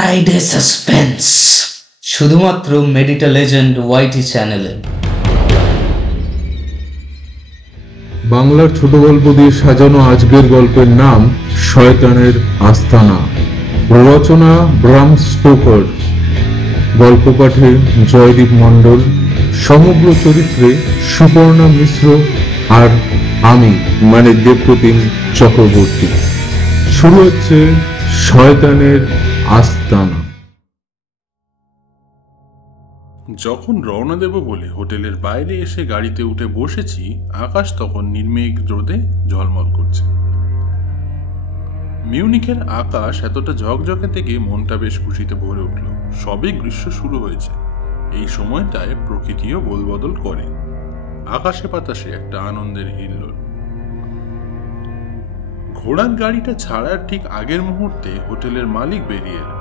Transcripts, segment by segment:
Friday suspense শুধুমাত্র মেডিটা legend ওয়াইটি চ্যানেলে। বাংলার ছোট গল্প দিয়ে সাজানো আজকের গল্পের নাম শয়তানের আস্তানা। রচনা ব্রাম স্টোকার, গল্প পাঠে জয়দীপ মণ্ডল, সমগ্র চরিত্রে সুপর্ণা মিশ্র আর আমি মানে দেবপ্রতিম চক্রবর্তী। শুরু হচ্ছে শয়তানের আস্তানা। যখন রওনা দেব বলে হোটেলের বাইরে এসে গাড়িতে উঠে বসেছি, আকাশ তখন নির্মেঘ রোদে ঝলমল করছে। মিউনিখের আকাশ এতটা ঝকঝকে থেকে মনটা বেশ খুশিতে ভরে উঠল। সবে গ্রীষ্ম শুরু হয়েছে, এই সময়টায় প্রকৃতিও বদল করে। আকাশে বাতাসে একটা আনন্দের হিল্লোল। ঘোড়ার গাড়িটা ছাড়ার ঠিক আগের মুহূর্তে হোটেলের মালিক বেরিয়ে এলেন।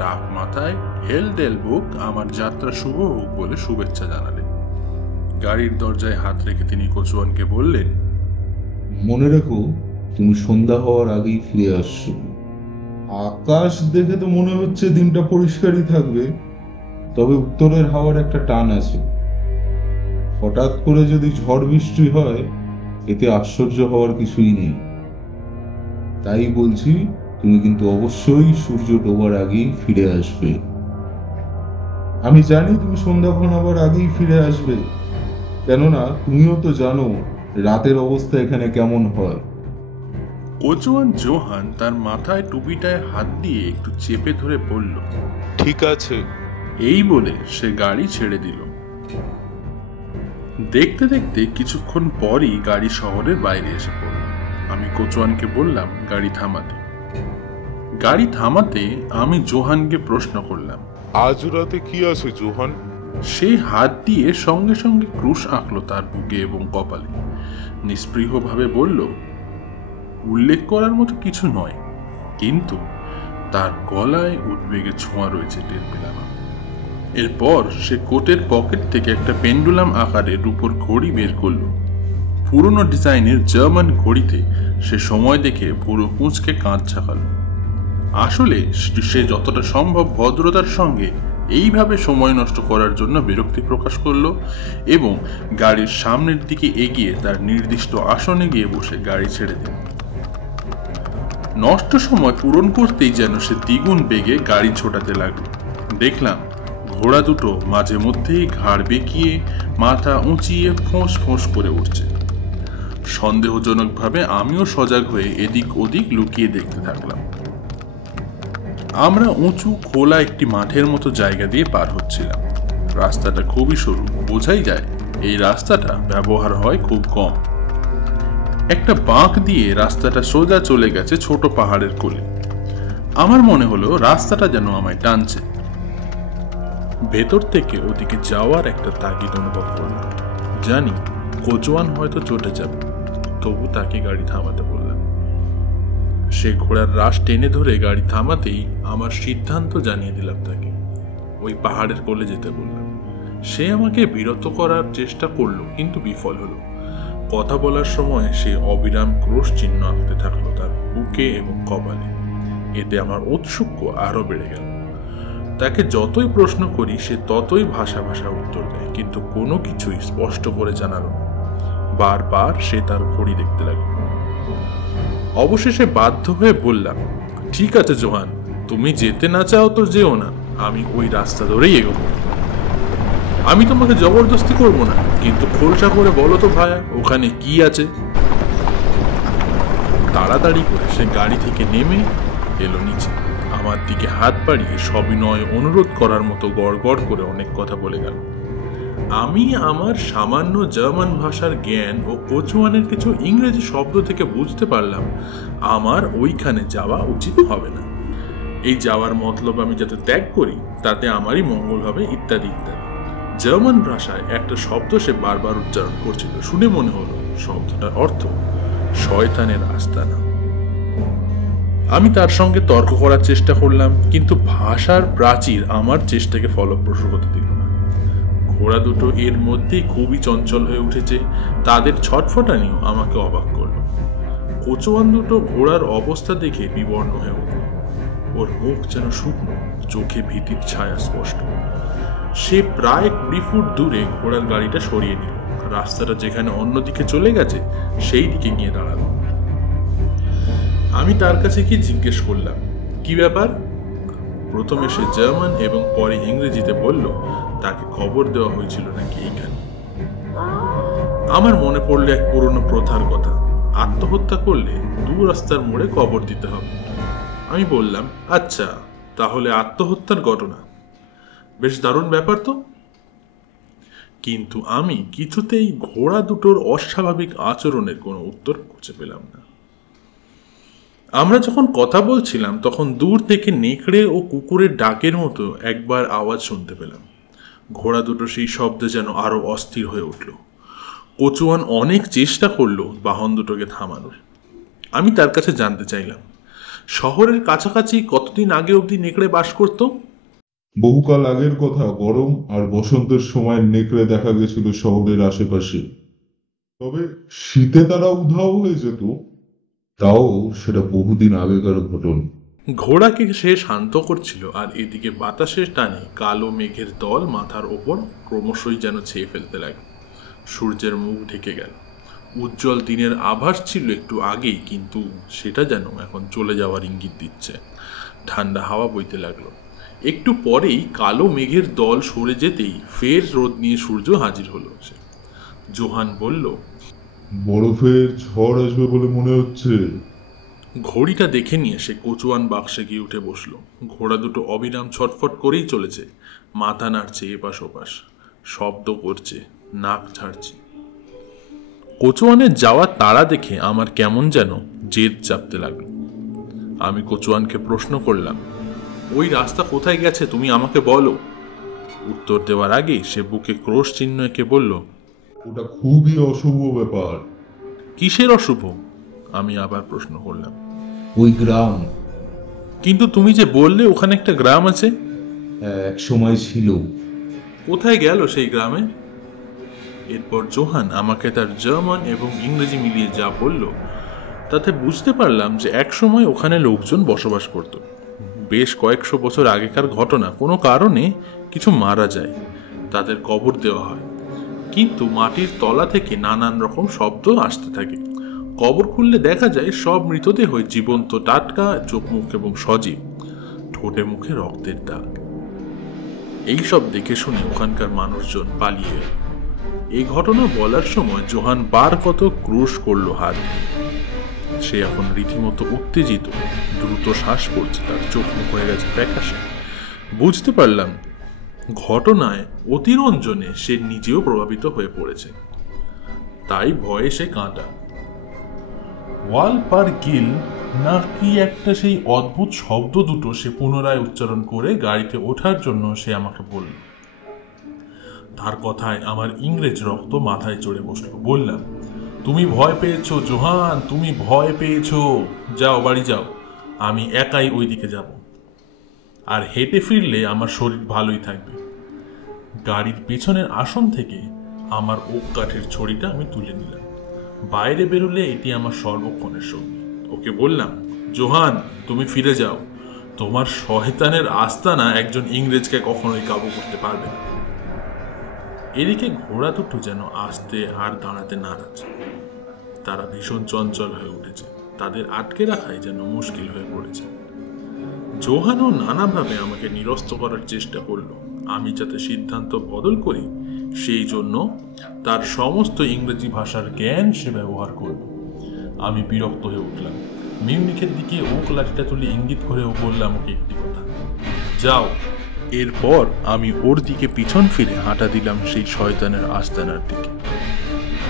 ডাক মাথায় হেল ডেল বুক আমার যাত্রা শুভ হোক বলে শুভেচ্ছা জানালেন। গাড়ির দরজায় হাত রেখে তিনি কচুয়ানকে বললেন, মনে রেখো, তুমি সন্ধ্যা হওয়ার আগেই ফিরে আসছো। আকাশ দেখে তো মনে হচ্ছে দিনটা পরিষ্কারই থাকবে, তবে উত্তরের হাওয়ার একটা টান আছে। হঠাৎ করে যদি ঝড় বৃষ্টি হয়, এতে আশ্চর্য হওয়ার কিছুই নেই। তাই বলছি, তুমি কিন্তু অবশ্যই সূর্য ডোবার আগেই ফিরে আসবে। আমি জানি তুমি সন্ধ্যা ঘনাবার আগেই ফিরে আসবে, কেননা তুমিও তো জানো রাতের অবস্থা এখানে কেমন হয়। কচুয়ান জোহান তার মাথায় টুপিটায় হাত দিয়ে একটু চেপে ধরে বলল, ঠিক আছে। এই বলে সে গাড়ি ছেড়ে দিল। দেখতে দেখতে কিছুক্ষণ পরই গাড়ি শহরের বাইরে এসে পড়ল। আমি কচুয়ানকে বললাম গাড়ি থামাতে। গাড়ি থামাতে আমি জোহানকে প্রশ্ন করলাম, আজ রাতে কি আছে জোহান? সে হাত দিয়ে সঙ্গে সঙ্গে ক্রুশ আঁকলো তার বুকে এবং কপালে। নিস্পৃহভাবে বলল, উল্লেখ করার মতো কিছু নয়, কিন্তু তার গলায় উদ্বেগের ছোঁয়া রয়েছে টের পেলাম। এরপর সে কোটের পকেট থেকে একটা পেন্ডুলাম আকারের রূপোর ঘড়ি বের করল। পুরনো ডিজাইনের জার্মান ঘড়িতে সে সময় দেখে পুরো কুঁচকে কাঁধ ঝাঁকাল। আসলে সে যতটা সম্ভব ভদ্রতার সঙ্গে এইভাবে সময় নষ্ট করার জন্য বিরক্তি প্রকাশ করলো এবং গাড়ির সামনের দিকে এগিয়ে তার নির্দিষ্ট আসনে গিয়ে বসে গাড়ি ছেড়ে দিল। নষ্ট সময় পূরণ করতেই যেন সে দ্বিগুণ বেগে গাড়ি ছোটাতে লাগলো। দেখলাম ঘোড়া দুটো মাঝে মধ্যেই ঘাড় বেঁকিয়ে মাথা উঁচিয়ে ফোঁস ফোঁস করে উঠছে। সন্দেহজনকভাবে আমিও সজাগ হয়ে এদিক ওদিক লুকিয়ে দেখতে থাকলাম। আমরা উঁচু খোলা একটি মাঠের মতো জায়গা দিয়ে পার হচ্ছিলাম। রাস্তাটা খুবই সরু, বোঝাই যায় এই রাস্তাটা ব্যবহার হয় খুব কম। একটা বাঁক দিয়ে রাস্তাটা সোজা চলে গেছে ছোট পাহাড়ের কোলে। আমার মনে হলো রাস্তাটা যেন আমায় টানছে। ভেতর থেকে ওদিকে যাওয়ার একটা তাগিদ অনুভব করলাম। জানি কচুয়ান হয়তো চটে যাবে, তবু তাকে গাড়ি থামাতে বললাম। সে ঘোড়ার রাশ টেনে ধরে গাড়ি থামাতেই আমার সিদ্ধান্ত জানিয়ে দিলাম তাকে। ওই পাহাড়ের কোলে যেতে বললাম। সে আমাকে বিরত করার চেষ্টা করলো, কিন্তু বিফল হলো। কথা বলার সময় সে অবিরাম ক্রোশ চিহ্ন আঁকতে থাকলো তার বুকে এবং কপালে। এতে আমার ঔৎসুক্য আরো বেড়ে গেল। তাকে যতই প্রশ্ন করি সে ততই ভাষা ভাষা উত্তর দেয়, কিন্তু কোনো কিছুই স্পষ্ট করে জানালো না। বারবার সে তার ঘড়ি দেখতে লাগলো। অবশেষে বাধ্য হয়ে বললাম, ঠিক আছে জোহান, তুমি যেতে না চাও তো যেও না, আমি ওই রাস্তা ধরেই এগোবো। আমি তোমাকে জবরদস্তি করবো না, কিন্তু খোলসা করে বলো তো ভায়া, ওখানে কি আছে? তাড়াতাড়ি করে সে গাড়ি থেকে নেমে এলো নিচে। আমার দিকে হাত বাড়িয়ে সবিনয় অনুরোধ করার মতো গড় গড় করে অনেক কথা বলে গেল। আমি আমার সামান্য জার্মান ভাষার জ্ঞান ও কচুয়ানের কিছু ইংরেজি শব্দ থেকে বুঝতে পারলাম আমার ওইখানে যাওয়া উচিত হবে না। এই যাওয়ার মতলব আমি যাতে ত্যাগ করি তাতে আমারই মঙ্গল হবে, ইত্যাদি ইত্যাদি। জার্মান ভাষায় একটা শব্দ সে বারবার উচ্চারণ করছিল। শুনে মনে হলো শব্দটার অর্থ শয়তানের আস্তানা। আমি তার সঙ্গে তর্ক করার চেষ্টা করলাম, কিন্তু ভাষার প্রাচীর আমার চেষ্টাকে ফলপ্রসূ হতে দিল না। ঘোড়া দুটো এর মধ্যেই খুবই চঞ্চল হয়ে উঠেছে। তাদের ছটফটানিও আমাকে অবাক করলো। কচুয়ান দুটো ঘোড়ার অবস্থা দেখে বিবর্ণ হয়ে উঠল। ওর মুখ যেন শুকনো, চোখে ভীতির ছায়া স্পষ্ট। সে প্রায় 20 ফুট দূরে ঘোড়ার গাড়িটা সরিয়ে নিল। রাস্তাটা যেখানে অন্যদিকে চলে গেছে সেই দিকে গিয়ে দাঁড়ালো। আমি তার কাছে গিয়ে জিজ্ঞেস করলাম, কি ব্যাপার? প্রথমে সে জার্মান এবং পরে ইংরেজিতে বলল তাকে খবর দেওয়া হয়েছিল নাকি এইখানে। আমার মনে পড়লো এক পুরনো প্রথার কথা, আত্মহত্যা করলে 2 রাস্তার মোড়ে কবর দিতে হবে। আমি বললাম, আচ্ছা, তাহলে আত্মহত্যার ঘটনা, বেশ দারুণ ব্যাপার তো। কিন্তু আমি কিছুতেই ঘোড়া দুটোর অস্বাভাবিক আচরণের কোনো উত্তর খুঁজে পেলাম না। আমরা যখন কথা বলছিলাম তখন দূর থেকে নেকড়ে ও কুকুরের ডাকের মতো একবার আওয়াজ শুনতে পেলাম। ঘোড়া দুটো সেই শব্দে যেন আরো অস্থির হয়ে উঠল। কচুয়ান অনেক চেষ্টা করলো বাহন দুটোকে থামানোর। আমি তার কাছে জানতে চাইলাম, শহরের কাছাকাছি কতদিন আগে অবধি নেকড়ে বাস করত? বহুকাল আগের কথা, গরম আর বসন্তের সময় নেকড়ে দেখা গেছিল শহরের আশেপাশে। তবে শীতে তারা উধাও হয়ে যেত, তাও সেটা বহুদিন আগেকার ঘটনা। ঘোড়াকে সে শান্ত করছিল, আর এদিকে বাতাসের টানে কালো মেঘের দল মাথার ওপর ক্রমশই যেন ছেয়ে ফেলতে লাগে। সূর্যের মুখ ঢেকে গেল। উজ্জ্বল দিনের আভাস ছিল একটু আগেই, কিন্তু সেটা যেন এখন চলে যাওয়ার ইঙ্গিত দিচ্ছে। ঠান্ডা হাওয়া বইতে লাগলো। একটু পরেই কালো মেঘের দল সরে যেতেই ফের রোদ নিয়ে সূর্য হাজির হলো। জোহান বলল, বরফের ঝড় আসবে বলে মনে হচ্ছে। ঘড়িটা দেখে নিয়ে সে কচুয়ান বাক্সে গিয়ে উঠে বসলো। ঘোড়া দুটো অবিরাম ছটফট করেই চলেছে, মাথা নাড়ছে এপাশ ওপাশ, শব্দ করছে, নাক ঝাড়ছে। কচুয়ানের যাওয়ার তাড়া দেখে আমার কেমন যেন জেদ চাপতে লাগলো। আমি কচুয়ানকে প্রশ্ন করলাম, ওই রাস্তা কোথায় গেছে তুমি আমাকে বলো। উত্তর দেওয়ার আগেই সে বুকে ক্রোশ চিহ্ন এঁকে বলল, ওটা খুবই অশুভ ব্যাপার। কিসের অশুভ? আমি আবার প্রশ্ন করলাম। ওই গ্রাম। কিন্তু তুমি যে বললে ওখানে একটা গ্রাম আছে। এক সময় ছিল। কোথায় গেল সেই গ্রামে? এরপর জোহান আমাকে তার জার্মান এবং ইংরেজি মিলিয়ে যা বলল তাতে বুঝতে পারলাম যে একসময় ওখানে লোকজন বসবাস করত। বেশ কয়েকশো বছর আগেকার ঘটনা। কোনো কারণে কিছু মারা যায়, তাদের কবর দেওয়া হয়, কিন্তু মাটির তলা থেকে নানান রকম শব্দ আসতে থাকে। কবর খুললে দেখা যায় সব মৃতদেহ জীবন্ত, টাটকা, চোখ মুখ এবং সজীব, ঠোঁটে মুখে রক্তের দাগ। এইসব দেখে শুনে ওখানকার মানুষজন পালিয়ে গেল। এই ঘটনা বলার সময় জোহান বার কত ক্রুশ করলো হাত দিয়ে। সে এখন রীতিমতো উত্তেজিত, দ্রুত শ্বাস পড়ছে, তার চোখ মুখ হয়ে গেছে ফ্যাকাশে। বুঝতে পারলাম ঘটনায় অতিরঞ্জনে সে নিজেও প্রভাবিত হয়ে পড়েছে, তাই ভয়ে সে কাঁটা। ওয়াল পার গিল না কি একটা সেই অদ্ভুত শব্দ দুটো সে পুনরায় উচ্চারণ করে গাড়িতে ওঠার জন্য সে আমাকে বলল। তার কথায় আমার ইংরেজ রক্ত মাথায় চড়ে বসলো। বললাম, তুমি ভয় পেয়েছো জোহান, তুমি ভয় পেয়েছো। যাও, বাড়ি যাও, আমি একাই ওই দিকে যাব, আর হেঁটে ফিরলে আমার শরীর ভালোই থাকবে। গাড়ির পেছনের আসন থেকে আমার ওক কাঠের ছড়িটা আমি তুলে নিলাম। বাইরে বেরোলে এটি আমার সর্বক্ষণের সঙ্গী। ওকে বললাম, জোহান, তুমি ফিরে যাও, তোমার শয়তানের আস্তানা একজন ইংরেজকে কখনোই কাবু করতে পারবে না। এদিকে ঘোড়া দুটো যেন আসতে আর দাঁড়াতে নারাজ। তারা ভীষণ চঞ্চল হয়ে উঠেছে, তাদের আটকে রাখাই যেন মুশকিল হয়ে পড়েছে। জোহানও নানাভাবে আমাকে নিরস্ত করার চেষ্টা করলো। আমি যাতে সিদ্ধান্ত বদল করি সেই জন্য তার সমস্ত ইংরেজি ভাষার জ্ঞান সে ব্যবহার করল। আমি বিরক্ত হয়ে উঠলাম। মিউনিখের দিকে ওক লাঠিটা তুলে ইঙ্গিত করেও বললাম ওকে একটি কথা, যাও। এরপর আমি ওর দিকে পিছন ফিরে হাঁটা দিলাম সেই শয়তানের আস্তানার দিকে।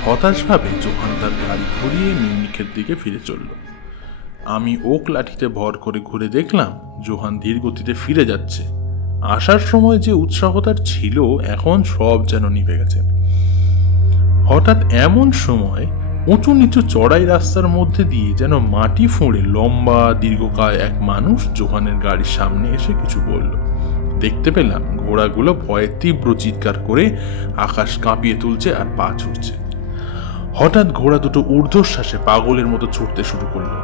হতাশভাবে জোহান তার গাড়ি ঘুরিয়ে মিউনিখের দিকে ফিরে চলল। আমি ওক লাঠিতে ভর করে ঘুরে দেখলাম জোহান ধীর গতিতে ফিরে যাচ্ছে। আসার সময় যে উৎসাহতার ছিল এখন সব যেন নিভে গেছে। হঠাৎ এমন সময় উঁচু নিচু চড়াই রাস্তার মধ্যে দিয়ে যেন মাটি ফুঁড়ে লম্বা দীর্ঘকায় এক মানুষ জোহানের গাড়ির সামনে এসে কিছু বলল। দেখতে পেলাম ঘোড়াগুলো ভয়ে তীব্র চিৎকার করে আকাশ কাঁপিয়ে তুলছে আর পা ছুটছে। হঠাৎ ঘোড়া দুটো ঊর্ধ্বশ্বাসে পাগলের মতো ছুটতে শুরু করলো।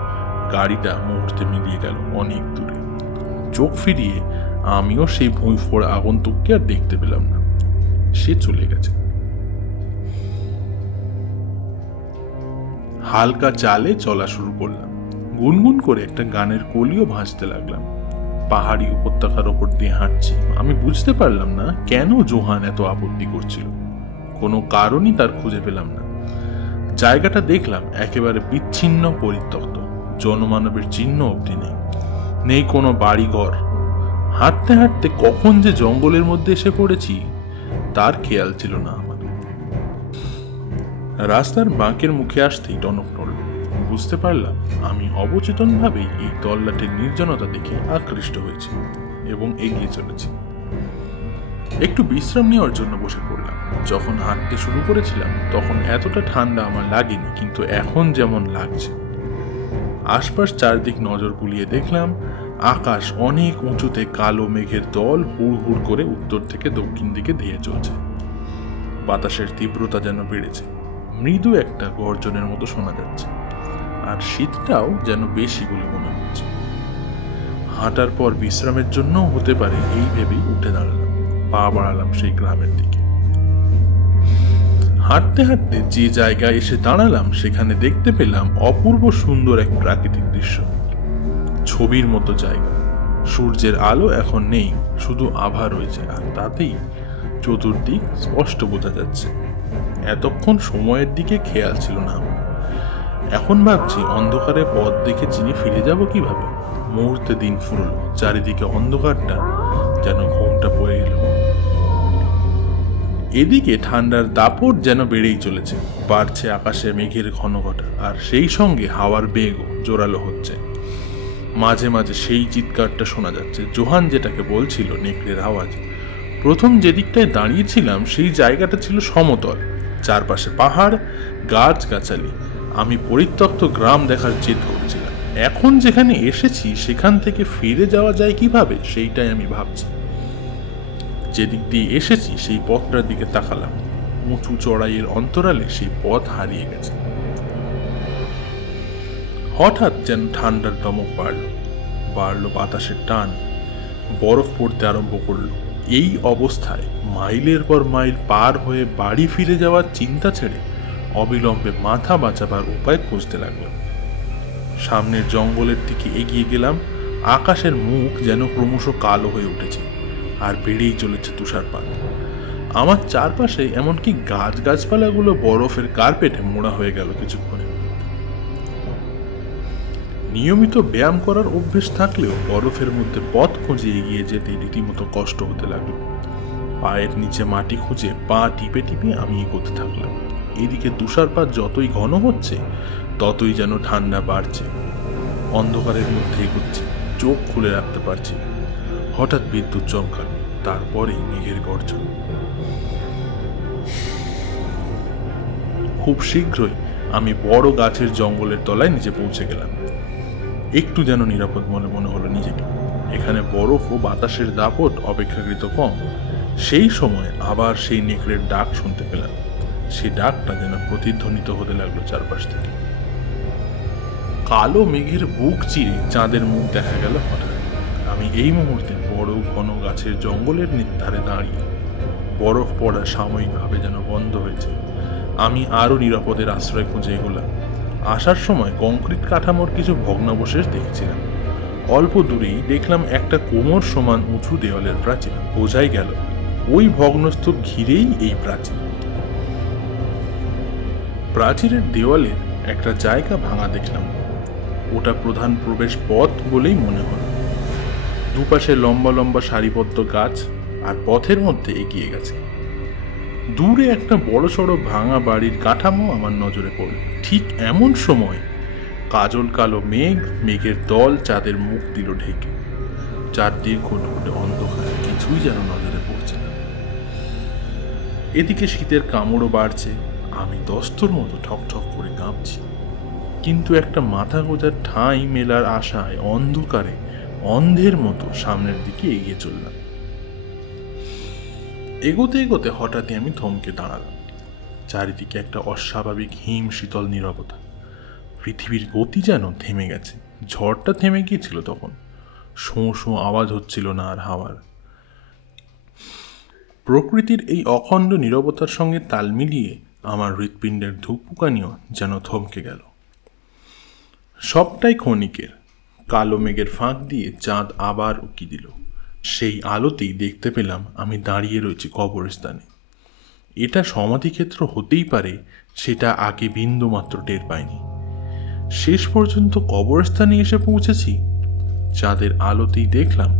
গাড়িটা মুহূর্তে মিলিয়ে গেল অনেক দূরে। চোখ ফিরিয়ে আমিও সেই ভুঁইফোড়া আগন্তুককে আর দেখতে পেলাম না। সে চলে গেছে। হালকা চালে চলা শুরু করলাম। গুনগুন করে একটা গানের কলিও ভাসতে লাগলাম। পাহাড়ি উপত্যকার ওপর দিয়ে হাঁটছি। আমি বুঝতে পারলাম না কেন জোহান এত আপত্তি করছিল। কোনো কারণই তার খুঁজে পেলাম না। জায়গাটা দেখলাম একেবারে বিচ্ছিন্ন, পরিত্যক্ত, জনমানবের চিহ্ন অবধি নেই। নেই কোনো বাড়িঘর। হাঁটতে হাঁটতে কখন যে জঙ্গলের মধ্যে এসে পড়েছি তার খেয়াল ছিল না আমার। রাস্তার বাঁকের মুখে আসতেই টনক নড়ল। বুঝতে পারলাম আমি অবচেতনভাবেই এই তল্লাটের নির্জনতা দেখে আকৃষ্ট হয়েছি এবং এগিয়ে চলেছি। একটু বিশ্রাম নেওয়ার জন্য বসে পড়লাম। যখন হাঁটতে শুরু করেছিলাম তখন এতটা ঠান্ডা আমার লাগেনি, কিন্তু এখন যেমন লাগছে। আশপাশ চারদিক নজর বুলিয়ে দেখলাম আকাশ অনেক উঁচুতে কালো মেঘের দল হুড় হুড় করে উত্তর থেকে দক্ষিণ দিকে ধেয়ে চলছে। বাতাসের তীব্রতা যেন বেড়েছে। মৃদু একটা গর্জনের মতো শোনা যাচ্ছে, আর শীতটাও যেন বেশি বলে মনে হচ্ছে। হাঁটার পর বিশ্রামের জন্য হতে পারে এই ভেবেই উঠে দাঁড়ালাম, পা বাড়ালাম সেই গ্রামের দিকে। হাঁটতে হাঁটতে যে জায়গায় এসে দাঁড়ালাম সেখানে দেখতে পেলাম অপূর্ব সুন্দর এক প্রাকৃতিক দৃশ্য। ছবির মতো জায়গা। সূর্যের আলো এখন নেই, শুধু আভা রয়েছে, আর তাতেই চতুর্দিক স্পষ্ট বোঝা যাচ্ছে। এতক্ষণ সময়ের দিকে খেয়াল ছিল না আমার। এখন ভাবছি অন্ধকারে পথ দেখে চিনে ফিরে যাব কিভাবে। মুহূর্তে দিন ফুরল, চারিদিকে অন্ধকারটা যেন ঘুমটা পড়ে গেল। এদিকে ঠান্ডার দাপট যেন বেড়েই চলেছে। বাড়ছে আকাশে মেঘের ঘনঘটা, আর সেই সঙ্গে হাওয়ার বেগও জোরালো হচ্ছে। মাঝে মাঝে সেই চিৎকারটা শোনা যাচ্ছে, জোহান যেটাকে বলছিল নেকড়ের আওয়াজ। প্রথম যেদিকটায় দাঁড়িয়েছিলাম সেই জায়গাটা ছিল সমতল, চারপাশে পাহাড়, গাছ গাছালি। আমি পরিত্যক্ত গ্রাম দেখার জেদ করেছিলাম। এখন যেখানে এসেছি সেখান থেকে ফিরে যাওয়া যায় কিভাবে সেইটাই আমি ভাবছি। যেদিক দিয়ে এসেছি সেই পথটার দিকে তাকালাম। উঁচু চড়াইয়ের অন্তরালে সেই পথ হারিয়ে গেছে। হঠাৎ যেন ঠান্ডার দমক বাড়ল বাতাসের টান। বরফ পড়তে আরম্ভ করলো। এই অবস্থায় মাইলের পর মাইল পার হয়ে বাড়ি ফিরে যাওয়ার চিন্তা ছেড়ে অবিলম্বে মাথা বাঁচাবার উপায় খুঁজতে লাগলাম। সামনের জঙ্গলের দিকে এগিয়ে গেলাম। আকাশের মুখ যেন ক্রমশ কালো হয়ে উঠেছে, আর বেড়েই চলেছে তুষারপাত। আমার চারপাশে এমনকি গাছপালাগুলো বরফের কার্পেটে মোড়া হয়ে গেল কিছুক্ষণে। নিয়মিত ব্যায়াম করার অভ্যেস থাকলেও বরফের মধ্যে পথ খুঁজে এগিয়ে যেতে রীতিমতো কষ্ট হতে লাগলো। পায়ের নিচে মাটি খুঁজে পা টিপে টিপে আমি এগোতে থাকলাম। এদিকে তুষারপাত যতই ঘন হচ্ছে ততই যেন ঠান্ডা বাড়ছে। অন্ধকারের মধ্যে এগোচ্ছি, চোখ খুলে রাখতে পারছি। হঠাৎ বিদ্যুৎ চমকাল, তারপরেই মেঘের গর্জন। খুব শীঘ্রই আমি বড় গাছের জঙ্গলের তলায় নিচে পৌঁছে গেলাম। একটু যেন নিরাপদ মনে হলো নিজেকে। এখানে বরফ ও বাতাসের দাপট অপেক্ষাকৃত কম। সেই সময় আবার সেই নেকড়ের ডাক শুনতে পেলাম। সেই ডাকটা যেন প্রতিধ্বনিত হতে লাগলো চারপাশ থেকে। কালো মেঘের বুক চিরে চাঁদের মুখ দেখা গেল হঠাৎ। আমি এই মুহূর্তে বড় ঘন গাছের জঙ্গলের ধারে দাঁড়িয়ে। বরফ পড়া সাময়িকভাবে যেন বন্ধ হয়েছে। আমি আরো নিরাপদের আশ্রয় খুঁজে এগোলাম। আসার সময় কংক্রিট কাঠামোর কিছু ভগ্নাবশেষ দেখছিলাম। অল্প দূরেই দেখলাম একটা কোমর সমান উঁচু দেওয়ালের প্রাচীর। বোঝাই গেল ওই ভগ্নস্তূপ ঘিরেই এই প্রাচীর। প্রাচীরের দেওয়ালের একটা জায়গা ভাঙা দেখলাম। ওটা প্রধান প্রবেশ পথ বলেই মনে হলো। দুপাশে লম্বা লম্বা সারিবদ্ধ গাছ, আর পথের মধ্যে এগিয়ে গেছে। দূরে একটা বড়সড় ভাঙা বাড়ির কাঠামো আমার নজরে পড়ল। ঠিক এমন সময় কাজল কালো মেঘের দল চাঁদের মুখ দিল ঢেকে। চারদিক ঘুটঘুটে অন্ধকার, কিছুই যেন নজরে পড়ছে না। এদিকে শীতের কামড়ও বাড়ছে। আমি দস্তর মতো ঠকঠক করে কাঁপছি, কিন্তু একটা মাথা গোজার ঠাঁই মেলার আশায় অন্ধকারে অন্ধের মতো সামনের দিকে এগিয়ে চললাম। এগোতে এগোতে হঠাৎই আমি থমকে দাঁড়ালাম। চারিদিকে একটা অস্বাভাবিক হিম শীতল নীরবতা। পৃথিবীর গতি যেন থেমে গেছে। ঝড়টা থেমে গিয়েছিল তখন। শোঁ শোঁ আওয়াজ হচ্ছিল না আর হাওয়ার। প্রকৃতির এই অখণ্ড নীরবতার সঙ্গে তাল মিলিয়ে আমার হৃৎপিণ্ডের ধূপপুকানিও যেন থমকে গেল। সবটাই ক্ষণিকের। কালো মেঘের ফাঁক দিয়ে চাঁদ আবার উকি দিল। সেই আলোতেই দেখতে পেলাম আমি দাঁড়িয়ে রয়েছি কবরস্থানে। এটা সমাধিক্ষেত্র হতেই পারে সেটা আগে বিন্দুমাত্র টের পাইনি। শেষ পর্যন্ত কবরস্থানে এসে পৌঁছেছি। চাঁদের আলোতেই দেখলাম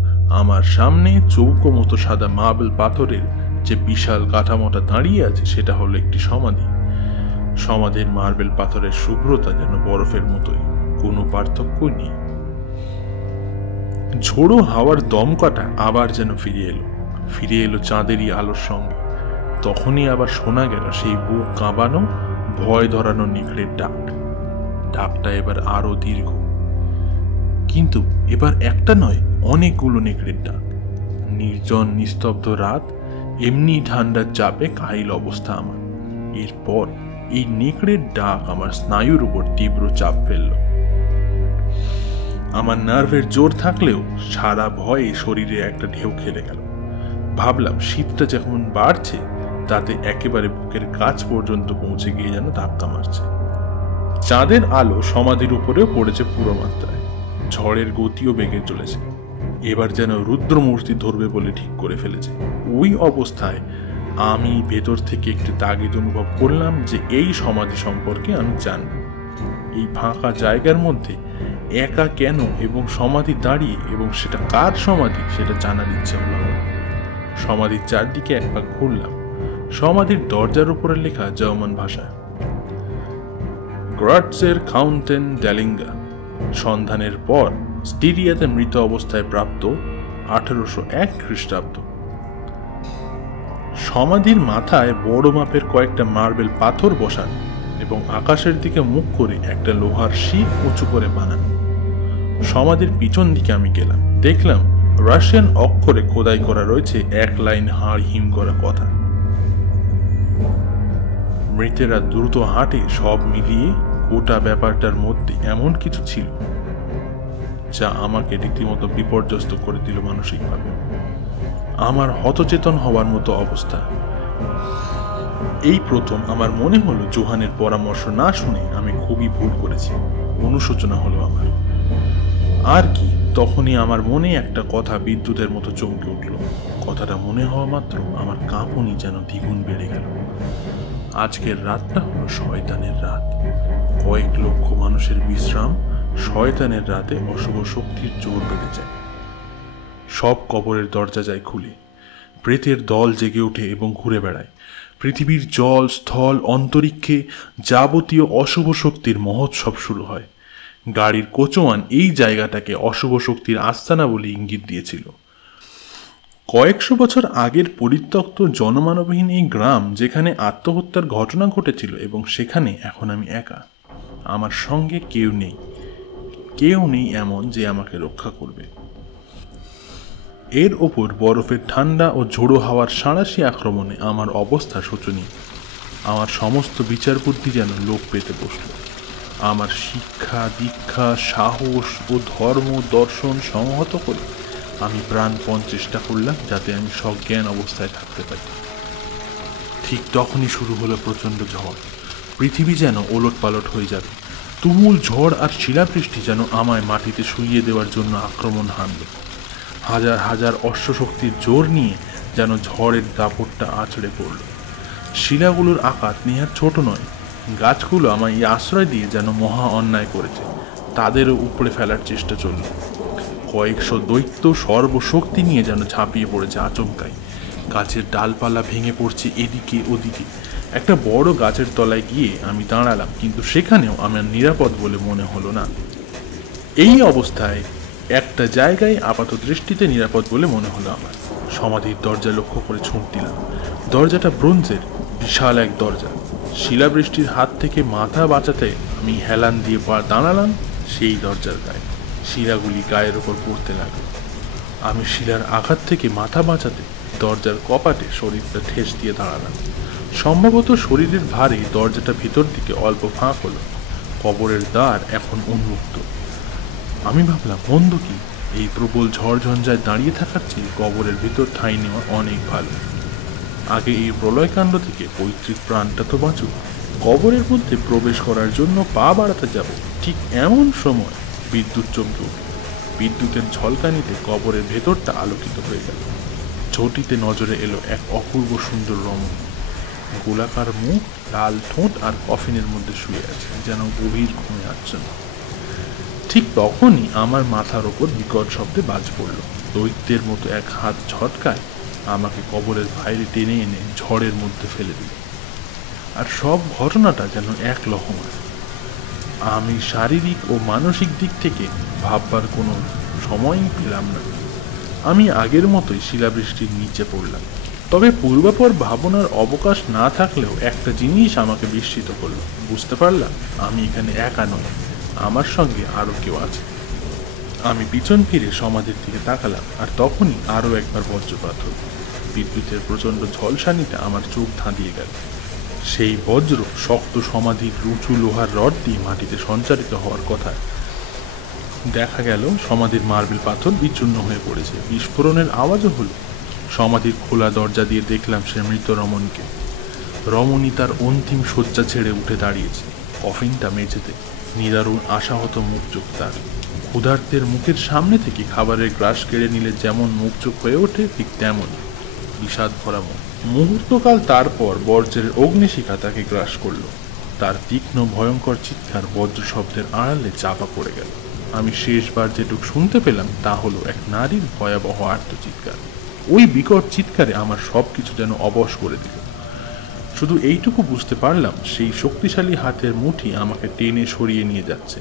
আমার সামনে চৌকো মতো সাদা মার্বেল পাথরের যে বিশাল কাঠামোটা দাঁড়িয়ে আছে সেটা হলো একটি সমাধি। সমাধির মার্বেল পাথরের শুভ্রতা যেন বরফের মতোই, কোনো পার্থক্য নেই। ঝোড়ো হাওয়ার দমকাটা আবার যেন ফিরে এলো চাঁদেরই আলোর সঙ্গে। তখনই আবার শোনা গেল সেই বুক কাঁপানো, ভয় ধরানো নেকড়ের ডাক। ডাকটা এবার আরো দীর্ঘ, কিন্তু এবার একটা নয়, অনেকগুলো নেকড়ের ডাক। নির্জন নিস্তব্ধ রাত, এমনি ঠান্ডার চাপে কাহিল অবস্থা আমার। এরপর এই নেকড়ের ডাক আমার স্নায়ুর উপর তীব্র চাপ ফেলল। আমার নার্ভের জোর থাকলেও সারা ভয়ে শরীরে একটা ঢেউ খেলে গেল। ভাবলাম শীতটা যখন বাড়ছে তাতে একেবারে বুকের কাছ পর্যন্ত পৌঁছে গিয়ে যেন ধাক্কা মারছে। চাঁদের আলো সমাধির উপরেও পড়েছে পুরো মাত্রায়। ঝড়ের গতিও বেগে চলেছে। এবার যেন রুদ্রমূর্তি ধরবে বলে ঠিক করে ফেলেছে। ওই অবস্থায় আমি ভেতর থেকে একটি তাগিদ অনুভব করলাম যে এই সমাধি সম্পর্কে আমি জানব। এই ফাঁকা জায়গার মধ্যে একা কেন এবং সমাধি দাঁড়িয়ে এবং সেটা কার সমাধি সেটা জানার ইচ্ছে হলো। সমাধির চারদিকে এক পাক ঘুরলাম। সমাধির দরজার উপরে লেখা জার্মান ভাষায়, গ্রাটসের কাউন্টেন ড্যালিঙ্গা, সন্ধানের পর স্টিরিয়াতে মৃত অবস্থায় প্রাপ্ত, 1801 খ্রিস্টাব্দ। সমাধির মাথায় বড় মাপের কয়েকটা মার্বেল পাথর বসানো এবং আকাশের দিকে মুখ করে একটা লোহার শিক উঁচু করে বানানো। সমাধির পিছন দিকে আমি গেলাম। দেখলাম রাশিয়ান অক্ষরে খোদাই করা রয়েছে এক লাইন হাড় হিম করা কথা। মৃতেরা দ্রুত হাঁটে, সব মিলিয়ে গোটা ব্যাপারটার মধ্যে এমন কিছু ছিল যা আমাকে রীতিমতো বিপর্যস্ত করে দিল মানসিকভাবে। আমার হতচেতন হওয়ার মতো অবস্থা। এই প্রথম আমার মনে হলো জোহানের পরামর্শ না শুনে আমি খুবই ভুল করেছি। অনুশোচনা হলো আমার। আর কি, তখনই আমার মনে একটা কথা বিদ্যুতের মতো চমকে উঠল। কথাটা মনে হওয়া মাত্র আমার কাঁপুনি যেন দ্বিগুণ বেড়ে গেল। আজকের রাতটা হলো শয়তানের রাত। কয়েক লক্ষ মানুষের বিশ্রাম। শয়তানের রাতে অশুভ শক্তির জোর বেড়ে যায়। সব কবরের দরজা যায় খুলে। প্রেতের দল জেগে ওঠে এবং ঘুরে বেড়ায়। পৃথিবীর জল, স্থল, অন্তরিক্ষে যাবতীয় অশুভ শক্তির মহোৎসব শুরু হয়। গাড়ির কোচোয়ান এই জায়গাটাকে অশুভ শক্তির আস্তানা বলে ইঙ্গিত দিয়েছিল। কয়েকশো বছর আগের পরিত্যক্ত জনমানবহীন এই গ্রাম, যেখানে আত্মহত্যার ঘটনা ঘটেছিল, এবং সেখানে এখন আমি একা। আমার সঙ্গে কেউ নেই এমন যে আমাকে রক্ষা করবে। এর ওপর বরফের ঠান্ডা ও ঝোড়ো হাওয়ার সাঁড়াশি আক্রমণে আমার অবস্থা শোচনীয়। আমার সমস্ত বিচার বুদ্ধি যেন লোপ পেতে বসল। আমার শিক্ষা, দীক্ষা, সাহস ও ধর্ম দর্শন সংহত করে আমি প্রাণপণ চেষ্টা করলাম যাতে আমি সজ্ঞান অবস্থায় থাকতে পারি। ঠিক তখনই শুরু হলো প্রচণ্ড ঝড়। পৃথিবী যেন ওলট পালট হয়ে যাবে। তুমুল ঝড় আর শিলাবৃষ্টি যেন আমায় মাটিতে শুইয়ে দেওয়ার জন্য আক্রমণ হানল। হাজার হাজার অশ্বশক্তির জোর নিয়ে যেন ঝড়ের দাপটটা আছড়ে পড়ল। শিলাগুলোর আকার নেহাত ছোট নয়। গাছগুলো আমায় আশ্রয় দিয়ে যেন মহা অন্যায় করেছে, তাদেরও উপড়ে ফেলার চেষ্টা চলল। কয়েকশো দৈত্য সর্বশক্তি নিয়ে যেন ঝাঁপিয়ে পড়েছে আচমকায়। গাছের ডালপালা ভেঙে পড়ছে এদিকে ওদিকে। একটা বড় গাছের তলায় গিয়ে আমি দাঁড়ালাম, কিন্তু সেখানেও আমার নিরাপদ বলে মনে হলো না। এই অবস্থায় একটা জায়গায় আপাত দৃষ্টিতে নিরাপদ বলে মনে হলো আমার। সমাধির দরজা লক্ষ্য করে ছুঁট দিলাম। দরজাটা ব্রোঞ্জের, বিশাল এক দরজা। শিলাবৃষ্টির হাত থেকে মাথা বাঁচাতে আমি হেলান দিয়ে দাঁড়ালাম সেই দরজার গায়ে। শিলাগুলি গায়ের ওপর পড়তে লাগলো। আমি শিলার আঘাত থেকে মাথা বাঁচাতে দরজার কপাটে শরীরটা ঠেস দিয়ে দাঁড়ালাম। সম্ভবত শরীরের ভারে দরজাটা ভিতর দিকে অল্প ফাঁক হলো। কবরের দ্বার এখন উন্মুক্ত। আমি ভাবলাম, মন্দ কি, এই প্রবল ঝড়ঝঞ্ঝায় দাঁড়িয়ে থাকার চেয়ে কবরের ভিতর ঠাঁই নেওয়া অনেক ভালো। আগে এই প্রলয়কাণ্ড থেকে পৈতৃক প্রাণটা তো বাঁচুক, কবরের মধ্যে প্রবেশ করার জন্য পা বাড়াতে যাব, ঠিক এমন সময় বিদ্যুৎ চমকে উঠল। বিদ্যুতের ঝলকানিতে কবরের ভেতরটা আলোকিত হয়ে গেল। ঝটিতে নজরে এলো এক অপূর্ব সুন্দর রমণী। গোলাকার মুখ, লাল ঠোঁট আর কফিনের মধ্যে শুয়ে আছে, যেন গভীর ঘুমে আচ্ছন্ন। ঠিক তখনই আমার মাথার ওপর বিকট শব্দে বাজ পড়ল। দৈত্যের মতো এক হাত ঝটকায় আমাকে কবরের বাইরে টেনে এনে ঝড়ের মধ্যে ফেলে দিল। আর সব ঘটনাটা যেন এক লহমার। আমি শারীরিক ও মানসিক দিক থেকে ভাববার কোনো সময়ই পেলাম না। আমি আগের মতোই শিলাবৃষ্টির নিচে পড়লাম। তবে পূর্বাপর ভাবনার অবকাশ না থাকলেও একটা জিনিস আমাকে বিস্মিত করলো। বুঝতে পারলাম আমি এখানে একা নই, আমার সঙ্গে আরো কেউ আছে। আমি পিছন ফিরে সমাধির দিকে তাকালাম, আর তখনই আরো একবার বজ্রপাত হল। বিদ্যুতের প্রচন্ড ঝলসানিতে আমার চোখ ধাঁধিয়ে গেল। সেই বজ্র শক্ত সমাধির উঁচু লোহার রড দিয়ে মাটিতে সঞ্চারিত হওয়ার কথা। দেখা গেল সমাধির মার্বেল পাথর বিচূর্ণ হয়ে পড়েছে। বিস্ফোরণের আওয়াজও হলো। সমাধির খোলা দরজা দিয়ে দেখলাম সে মৃত রমণীকে। রমণী তার অন্তিম শয্যা ছেড়ে উঠে দাঁড়িয়েছে, কফিনটা মেঝেতে, নিদারুণ আশাহত মুখ চোখ তার। ক্ষুধার্তের মুখের সামনে থেকে খাবারের গ্রাস কেড়ে নিলে যেমন মুখ চোখ হয়ে ওঠে, ঠিক তেমনই বিষাদ ভরা মুখ। মুহূর্তকাল তারপর বজ্রের অগ্নিশিখা তাকে গ্রাস করল। তার তীক্ষ্ণ ভয়ঙ্কর চিৎকার বজ্র শব্দের আড়ালে চাপা পড়ে গেল। আমি শেষবার যেটুকু শুনতে পেলাম তা হলো এক নারীর ভয়াবহ আর্তচিৎকার। ওই বিকট চিৎকারে আমার সবকিছু যেন অবশ করে দিল। শুধু এইটুকু বুঝতে পারলাম সেই শক্তিশালী হাতের মুঠি আমাকে টেনে সরিয়ে নিয়ে যাচ্ছে।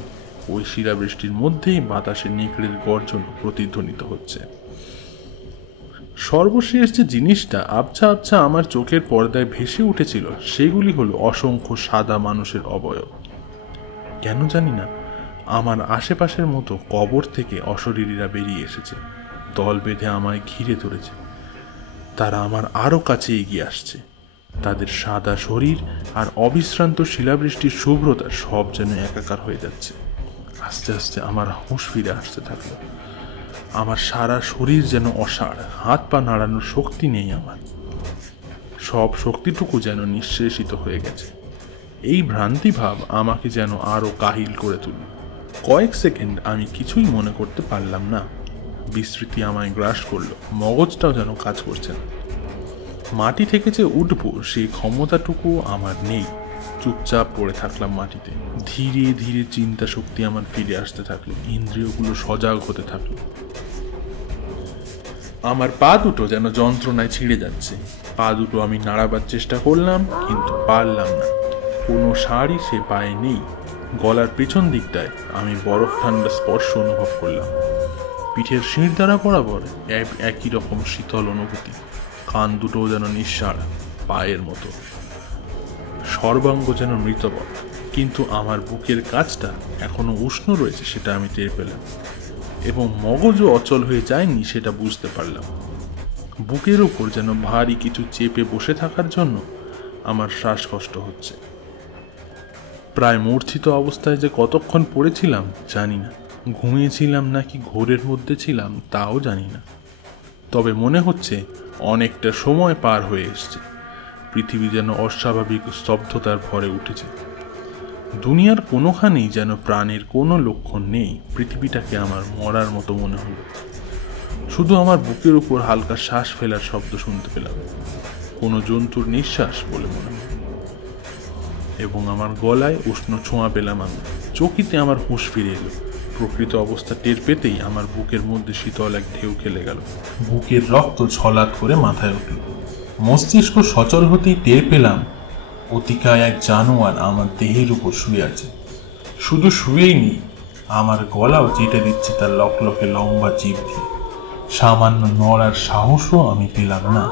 ওই শিলাবৃষ্টির মধ্যেই বাতাসে নেকড়ের গর্জন প্রতিধ্বনিত হচ্ছে। সর্বশেষ যে জিনিসটা আবছা আবছা আমার চোখের পর্দায় ভেসে উঠেছিল, সেগুলি হলো অসংখ্য সাদা মানুষের অবয়ব। কেন জানি না, আমার আশেপাশের মতো কবর থেকে অশরীরীরা বেরিয়ে এসেছে, দল বেঁধে আমায় ঘিরে ধরেছে। তারা আমার আরো কাছে এগিয়ে আসছে। তাদের সাদা শরীর আর অবিশ্রান্ত শিলাবৃষ্টির শুভ্রতা সব যেন একাকার হয়ে যাচ্ছে। আস্তে আস্তে আমার হুঁশ ফিরে আসতে থাকলো। আমার সারা শরীর যেন অসাড়, হাত পা নাড়ানোর শক্তি নেই আমার। সব শক্তিটুকু যেন নিঃশেষিত হয়ে গেছে। এই ভ্রান্তি ভাব আমাকে যেন আরো কাহিল করে তুলল। কয়েক সেকেন্ড আমি কিছুই মনে করতে পারলাম না। বিস্মৃতি আমায় গ্রাস করলো, মগজটাও যেন কাজ করছে না। মাটি থেকে যে উঠবো সেই ক্ষমতাটুকু আমার নেই। চুপচাপ পড়ে থাকলাম মাটিতে। ধীরে ধীরে চিন্তা শক্তি আমার ফিরে আসতে থাকলো, ইন্দ্রিয়গুলো সজাগ হতে থাকলো। আমার পা দুটো যেন যন্ত্রণায় ছিঁড়ে যাচ্ছে। পা দুটো আমি নাড়াবার চেষ্টা করলাম, কিন্তু পারলাম না। কোনো সারই সে পায়ে নেই। গলার পেছন দিকটায় আমি বরফ ঠান্ডা স্পর্শ অনুভব করলাম। পিঠের শিরদাঁড়া বরাবর একই রকম শীতল অনুভূতি। কান দুটোও যেন নিঃসাড়, পায়ের মতো। সর্বাঙ্গ যেন মৃতবৎ, কিন্তু আমার বুকের কাছটা এখনো উষ্ণ রয়েছে, সেটা আমি টের পেলাম। এবং মগজও অচল হয়ে যায়নি, সেটা বুঝতে পারলাম। বুকের উপর যেন ভারী কিছু চেপে বসে থাকার জন্য আমার শ্বাসকষ্ট হচ্ছে। প্রায় মূর্ছিত অবস্থায় যে কতক্ষণ পড়েছিলাম জানি না। ঘুমিয়েছিলাম নাকি ঘোরের মধ্যে ছিলাম তাও জানি না। তবে মনে হচ্ছে অনেকটা সময় পার হয়ে এসছে। পৃথিবী যেন অস্বাভাবিক স্তব্ধতার ভরে উঠেছে। দুনিয়ার কোনোখানেই যেন প্রাণের কোনো লক্ষণ নেই। পৃথিবীটাকে আমার মরার মতো মনে হলো। শুধু আমার বুকের উপর হালকা শ্বাস ফেলার শব্দ শুনতে পেলাম, কোনো জন্তুর নিঃশ্বাস বলে মনে হলো। এবং আমার গলায় উষ্ণ ছোঁয়া পেলাম আমি। চকিতে আমার হুঁশ ফিরে এলো। প্রকৃত অবস্থা টের পেতেই আমার বুকের মধ্যে শীতল এক ঢেউ খেলে গেল। বুকের রক্ত ছলাৎ করে মাথায় উঠল। মস্তিষ্ক সচল হতেই টের পেলাম অতিকায় এক জানোয়ার আমার দেহের উপর শুয়ে আছে। শুধু শুয়েই নেই, আমার গলাও চেটে দিচ্ছে তার লকলকে লম্বা জিভ দিয়ে। সামান্য নড়ার সাহসও আমি পেলাম না।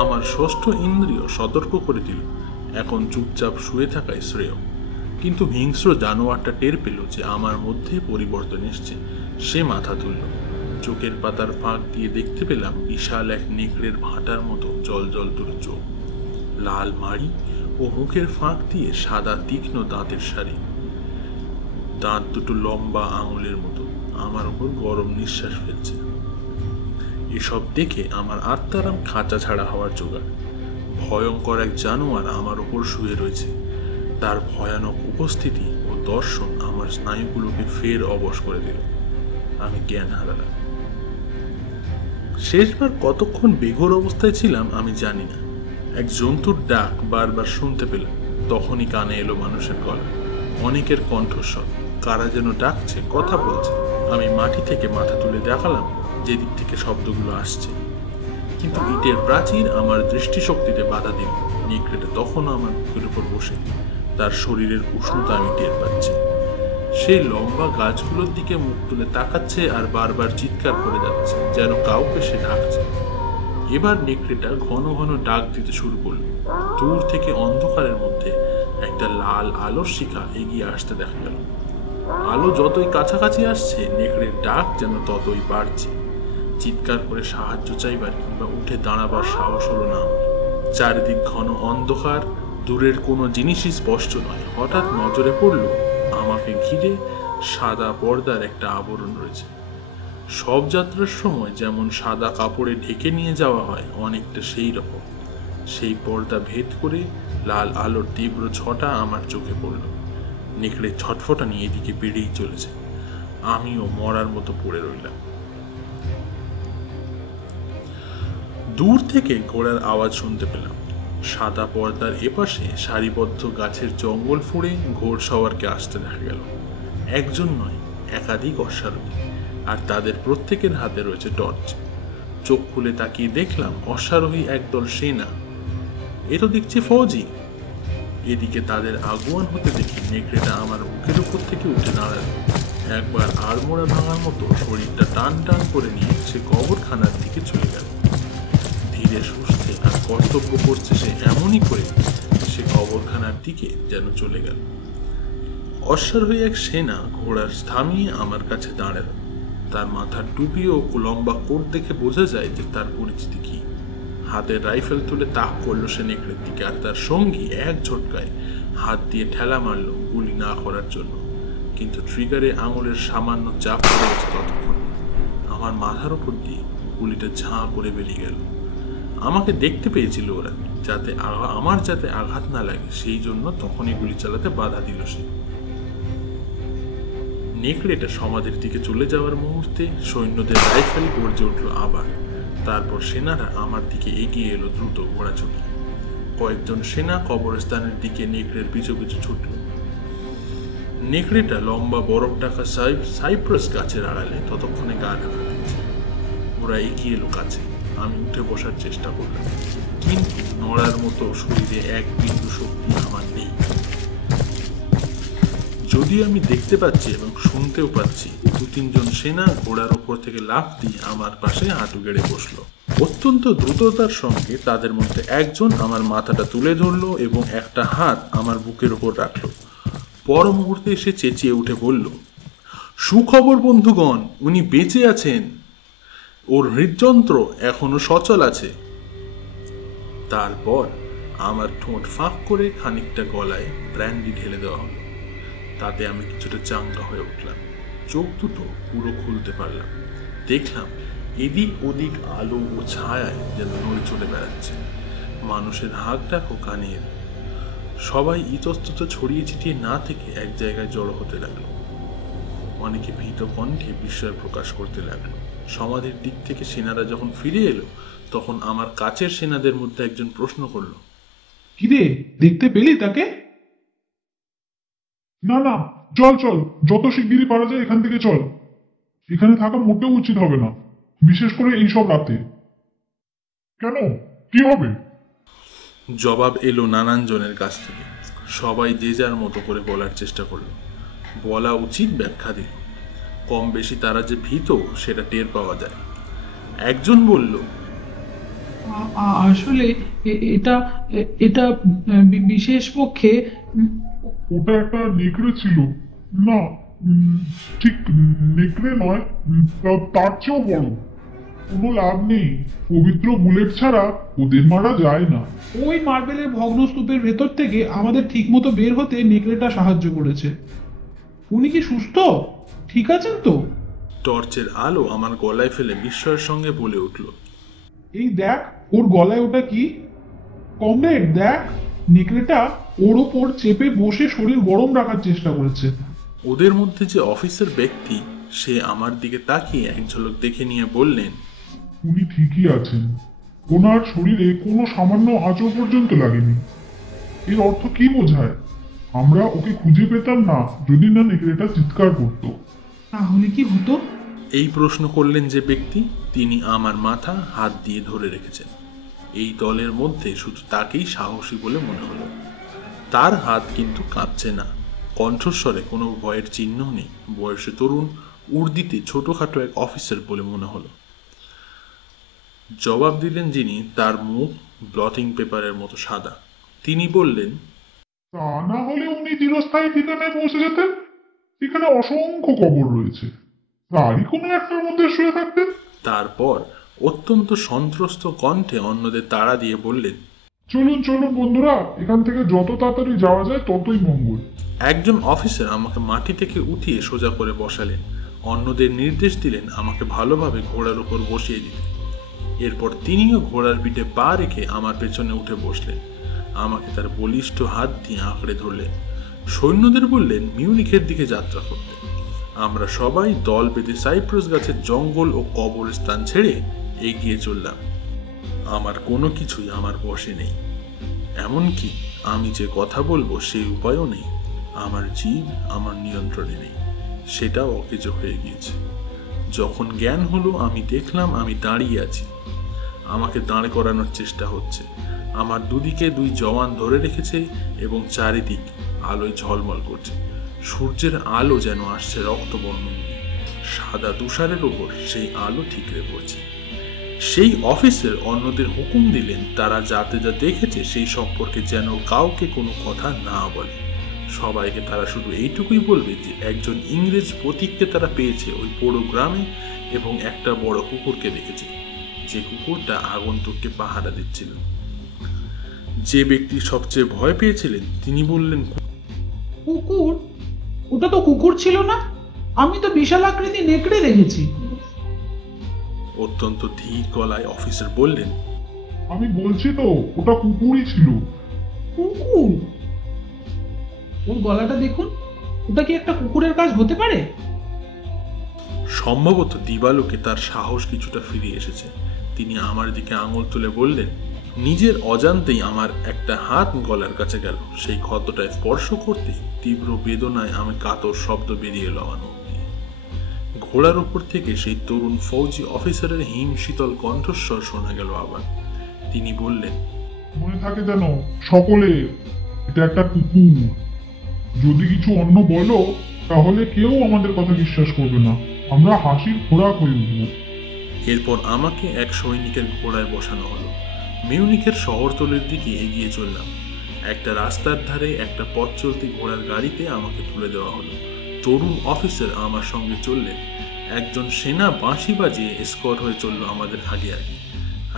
আমার ষষ্ঠ ইন্দ্রিয় সতর্ক করে দিল এখন চুপচাপ শুয়ে থাকাই শ্রেয়। কিন্তু হিংস্র জানোয়ারটা টের পেল যে আমার মধ্যে পরিবর্তন এসছে। সে মাথা তুলল। চোখের পাতার ফাঁক দিয়ে দেখতে পেলাম বিশাল এক নেকড়ের ভাঁটার মতো জল জল তুলে চোখ, লাল মাড়ি ও মুখের ফাঁক দিয়ে সাদা তীক্ষ্ণ দাঁতের সারি। দাঁত দুটো লম্বা আঙুলের মতো, আমার উপর গরম নিঃশ্বাস ফেলছে। এসব দেখে আমার আত্মারাম খাঁচা ছাড়া হওয়ার জোগাড়। ভয়ঙ্কর এক জানোয়ার আমার উপর শুয়ে রয়েছে। তার ভয়ানক উপস্থিতি ও দর্শন আমার স্নায়ুগুলোকে ফের অবশ করে দিল। আমি জ্ঞান হারালাম। শেষবার কতক্ষণ বেঘোর অবস্থায় ছিলাম আমি জানি না। এক জন্তুর ডাক বারবার শুনতে পেলাম। তখনই কানে এলো মানুষের গলা, অনেকের কণ্ঠস্বর। কারা যেন ডাকছে, কথা বলছে। আমি মাটি থেকে মাথা তুলে দেখালাম যেদিক থেকে শব্দগুলো আসছে, কিন্তু ইটের প্রাচীর আমার দৃষ্টিশক্তিতে বাধা দিল। নেকড়েটা তখনও আমার বুকের উপর বসে। তার শরীরের উষ্ণতা আমি টের পাচ্ছি। সেই লম্বা গাছগুলোর দিকে মুখ তুলে তাকাচ্ছে আর বারবার চিৎকার করে যাচ্ছে, যেন কাউকে সে ডাকছে। এবার নেকড়েটা ঘন ঘন ডাক দিতে শুরু করলো। দূর থেকে অন্ধকারের মধ্যে একটা লাল আলোর শিখা এগিয়ে আসতে দেখা গেল। আলো যতই কাছাকাছি আসছে, নেকড়ের ডাক যেন ততই বাড়ছে। চিৎকার করে সাহায্য চাইবার কিংবা উঠে দাঁড়াবার সাহস হলো না আমার। চারিদিক ঘন অন্ধকার, দূরের কোনো জিনিসই স্পষ্ট নয়। হঠাৎ নজরে পড়ল আমাকে ঘিরে সাদা পর্দার একটা আবরণ রয়েছে। সব যাত্রার সময় যেমন সাদা কাপড়ে ঢেকে নিয়ে যাওয়া হয়, অনেকটা সেই রকম। সেই পর্দা ভেদ করে লাল আলোর তীব্র ছটা আমার চোখে পড়ল। নেকড়ে ছটফটা নিয়ে এদিকে বেড়েই চলেছে। আমিও মরার মতো পড়ে রইলাম। দূর থেকে ঘোড়ার আওয়াজ শুনতে পেলাম। সাদা পর্দার এপাশে সারিবদ্ধ গাছের জঙ্গল ফুঁড়ে ঘোড়সওয়ারকে আসতে দেখা গেল। একজন নয়, একাধিক অশ্বারোহী, আর তাদের প্রত্যেকের হাতে রয়েছে টর্চ। চোখ খুলে তাকিয়ে দেখলাম অশ্বারোহী একদল সেনা। এ তো দেখছি ফৌজি। এদিকে তাদের আগুয়ান হতে দেখি নেকড়েটা আমার বুকের উপর থেকে উঠে দাঁড়ালো। একবার আড়মোড়া ভাঙার মতো শরীরটা টান টান করে নিয়ে সে কবরখানার দিকে চলে গেল। ধীরে সুস্থে আর কর্তব্য করছে সে এমনই করে সে কবরখানার দিকে যেন চলে গেল। অশ্বারোহী এক সেনা ঘোড়ার থামিয়ে আমার কাছে দাঁড়ালো। তার মাথার টুপি ও লম্বা কোট দেখে বোঝা যায় যে তার পরিচিতি কি। হাতে রাইফেল তুলে তাক করলো সে নেকড়ের দিকে, আর তার সঙ্গী এক ঝটকায় হাত দিয়ে ঠেলা মারলো গুলি না করার জন্য। কিন্তু ট্রিগারে আঙুলের সামান্য চাপ পড়ে গেছে ততক্ষণ। আমার মাথার উপর দিয়ে গুলিটা ঝাঁ করে বেরিয়ে গেল। আমাকে দেখতে পেয়েছিল ওরা, যাতে আমার যাতে আঘাত না লাগে সেই জন্য তখনই গুলি চালাতে বাধা দিল সে। নেকড়েটা সমাধির দিকে চলে যাওয়ার মুহূর্তে সৈন্যদের রাইফেল গর্জে উঠল আবার। তারপর সেনারা আমার দিকে এগিয়ে এলো দ্রুত ঘোড়া চলে। কয়েকজন সেনা কবরস্থানের দিকে নেকড়ের পিছু পিছু ছুটল। নেকড়েটা লম্বা বরফ ঢাকা সাইপ্রাস গাছের আড়ালে ততক্ষণে গা ঢাকা দিচ্ছে। ওরা এগিয়ে এলো কাছে। আমি উঠে বসার চেষ্টা করলাম, কিন্তু নড়ার মতো শরীরে এক বিন্দু শক্তি আমার নেই। যদিও আমি দেখতে পাচ্ছি এবং শুনতেও পাচ্ছি, 2-3 জন সেনা ঘোড়ার ওপর থেকে লাফ দিয়ে আমার পাশে হাঁটু গেড়ে বসলো। অত্যন্ত দ্রুততার সঙ্গে তাদের মধ্যে একজন আমার মাথাটা তুলে ধরলো এবং একটা হাত আমার বুকের ওপর রাখলো। পর মুহূর্তে এসে চেঁচিয়ে উঠে বলল, সুখবর বন্ধুগণ, উনি বেঁচে আছেন। ওর হৃদযন্ত্র এখনো সচল আছে। তারপর আমার ঠোঁট ফাঁক করে খানিকটা গলায় ব্র্যান্ডি ঢেলে দেওয়া হলো। তাতে আমি কিছুটা চাঙ্গা হয়ে উঠলাম। চোখ দুটো পুরো খুলতে পারলাম। দেখলাম এদিক ওদিক আলো ও ছায়ায় যেন নড়ে চলে বেড়াচ্ছে। মানুষের হাঁক ডাকও কানে এলো। সবাই ইতস্তত ছড়িয়ে ছিটিয়ে না থেকে এক জায়গায় জড়ো হতে লাগলো। অনেকে ভীত কণ্ঠে বিস্ময় প্রকাশ করতে লাগলো। সমাধির দিক থেকে সেনারা যখন ফিরে এলো, তখন আমার কাছের সেনাদের মধ্যে একজন প্রশ্ন করলো, কিরে, দেখতে পেলি তাকে? না না, চল চল, যত শিগগিরই পারা যায় এখান থেকে চল। এখানে থাকা মোটেও উচিত হবে না, বিশেষ করে এইসব রাতে। কেন, কি হবে? জবাব এলো নানান জনের কাছ থেকে। সবাই যে যার মতো করে বলার চেষ্টা করলো। বলা উচিত ব্যাখ্যা দিল। কম বেশি তারা যে ভীত সেটা টের পাওয়া যায়। একজন বলল, আসলে এটা এটা বিশেষ পক্ষে ওটা একটা নেকড়ে ছিল। না, ঠিক নেকড়ে নয়, তার চেয়েও বড়। কোনো লাভ নেই, পবিত্র বুলেট ছাড়া ওদের মারা যায় না। ওই মার্বেলের ভগ্নস্তূপের ভেতর থেকে আমাদের ঠিকমতো বের হতে নেকড়েটা সাহায্য করেছে। উনি কি সুস্থ? ঠিক আছেন তো? টর্চের আলো আমার গলায় ফেলে বিস্ময়ের সঙ্গে বলে উঠল, এই দেখ ওর গলায় ওটা কি? কমরেড দেখ, নেকড়েটা ওর ওপর চেপে বসে শরীর গরম রাখার চেষ্টা করেছে। ওদের মধ্যে যে অফিসের ব্যক্তি সে আমার দিকে তাকিয়ে এক ঝলক দেখে নিয়ে বললেন, উনি ঠিকই আছেন, ওনার শরীরে কোনো সামান্য আঁচড় পর্যন্ত লাগেনি। এর অর্থ কি বোঝায়? আমরা ওকে খুঁজে পেতাম না যদি না নেকড়েটা চিৎকার করতো। তাহলে কি হতো? এই প্রশ্ন করলেন যে ব্যক্তি, তিনি আমার মাথা হাত দিয়ে ধরে রেখেছেন। এই দলের মধ্যে শুধু তাকেই সাহসী বলে মনে হলো। তার হাত কিন্তু কাঁপছে না, কণ্ঠস্বরে কোনো ভয়ের চিহ্ন নেই। বয়সে তরুণ, উর্দিতে ছোটখাটো এক অফিসার বলে মনে হলো। জবাব দিলেন যিনি, তার মুখ ব্লটিং পেপারের মতো সাদা। তিনি বললেন, তা না হলে উনি চিরস্থায়ী ঠিকানায় পৌঁছে যেতেন। এখানে অসংখ্য কবর রয়েছে, তারই কোনো একটার মধ্যে শুয়ে থাকতেন। তারপর অত্যন্ত সন্ত্রস্ত কণ্ঠে অন্যদের তাড়া দিয়ে বললেন, চলুন চলুন বন্ধুরা, এখান থেকে যত তাড়াতাড়ি যাওয়া যায় ততই মঙ্গল। একজন অফিসার আমাকে মাটি থেকে উঠিয়ে সোজা করে বসালেন। অন্যদের নির্দেশ দিলেন আমাকে ভালোভাবে ঘোড়ার উপর বসিয়ে দিতে। এরপর তিনিও ঘোড়ার পিঠে পা রেখে আমার পেছনে উঠে বসলেন। আমাকে তার বলিষ্ঠ হাত দিয়ে আঁকড়ে ধরলেন। সৈন্যদের বললেন মিউনিখের দিকে যাত্রা করতে। আমরা সবাই দল বেঁধে সাইপ্রাস গাছের জঙ্গল ও কবরস্থান ছেড়ে এগিয়ে চললাম। আমার কোনো কিছুই আমার বশে নেই, এমনকি আমি যে কথা বলবো সেই উপায়ও নেই। আমার জীব আমার নিয়ন্ত্রণে নেই, সেটাও অকেজো হয়ে গিয়েছে। যখন জ্ঞান হলো আমি দেখলাম আমি দাঁড়িয়ে আছি, আমাকে দাঁড় করানোর চেষ্টা হচ্ছে। আমার দুদিকে দুই জওয়ান ধরে রেখেছে এবং চারিদিক আলোয় ঝলমল করছে। সূর্যের আলো যেন আসছে রক্তবর্ণ নিয়ে, সাদা তুষারের ওপর সেই আলো ঠিকরে পড়ছে। সেই অফিসের অন্যদের হুকুম দিলেন তারা যাতে যা দেখেছে সেই সম্পর্কে যেন কাউকে কোনো কথা না বলে। সবাইকে তারা শুধু এইটুকুই বলবে যে একজন ইংরেজ প্রতীককে তারা পেয়েছে ওই বড় গ্রামে এবং একটা বড় কুকুরকে দেখেছে, যে কুকুরটা আগন্তুককে পাহারা দিচ্ছিল। যে ব্যক্তি সবচেয়ে ভয় পেয়েছিলেন তিনি বললেন, কুকুর? ওটা তো কুকুর ছিল না, আমি তো বিশাল আকৃতি নেকড়ে দেখেছি। অত্যন্ত ধীর গলায় অফিসার বললেন, আমি বলছি তো, ওটা কুকুরই ছিল। কুকুর? ওর গলাটা দেখুন, ওটা কি একটা কুকুরের কাজ হতে পারে? সম্ভবত দিবালোকে তার সাহস কিছুটা ফিরে এসেছে। তিনি আমার দিকে আঙুল তুলে বললেন, নিজের অজান্তেই আমার একটা হাত গলার কাছে গেল। সেই ক্ষতটায় স্পর্শ করতে তীব্র বেদনায় আমি কাতর শব্দ বেরিয়ে এলো আমার মুখ দিয়ে। ঘোড়ার উপর থেকে সেই তরুণ ফৌজি অফিসারের হিম শীতল কণ্ঠস্বর শোনা গেল আবার। তিনি বললেন, মনে থাকে যেন সকলে, এটা একটা কুকুর। যদি কিছু অন্য বলো তাহলে কেউ আমাদের কথা বিশ্বাস করবে না, আমরা হাসির খোরাক হয়ে উঠব। এরপর আমাকে এক সৈনিকের ঘোড়ায় বসানো হলো। মিউনিখের শহরতলির দিকে এগিয়ে চললাম। একটা রাস্তার ধারে একটা পথ চলতি ঘোড়ার গাড়িতে আমাকে তুলে দেওয়া হলো। তরুণ অফিসার আমার সঙ্গে চললেন। একজন সেনা বাঁশি বাজিয়ে এসকর্ট হয়ে চলল আমাদের আগে আগে,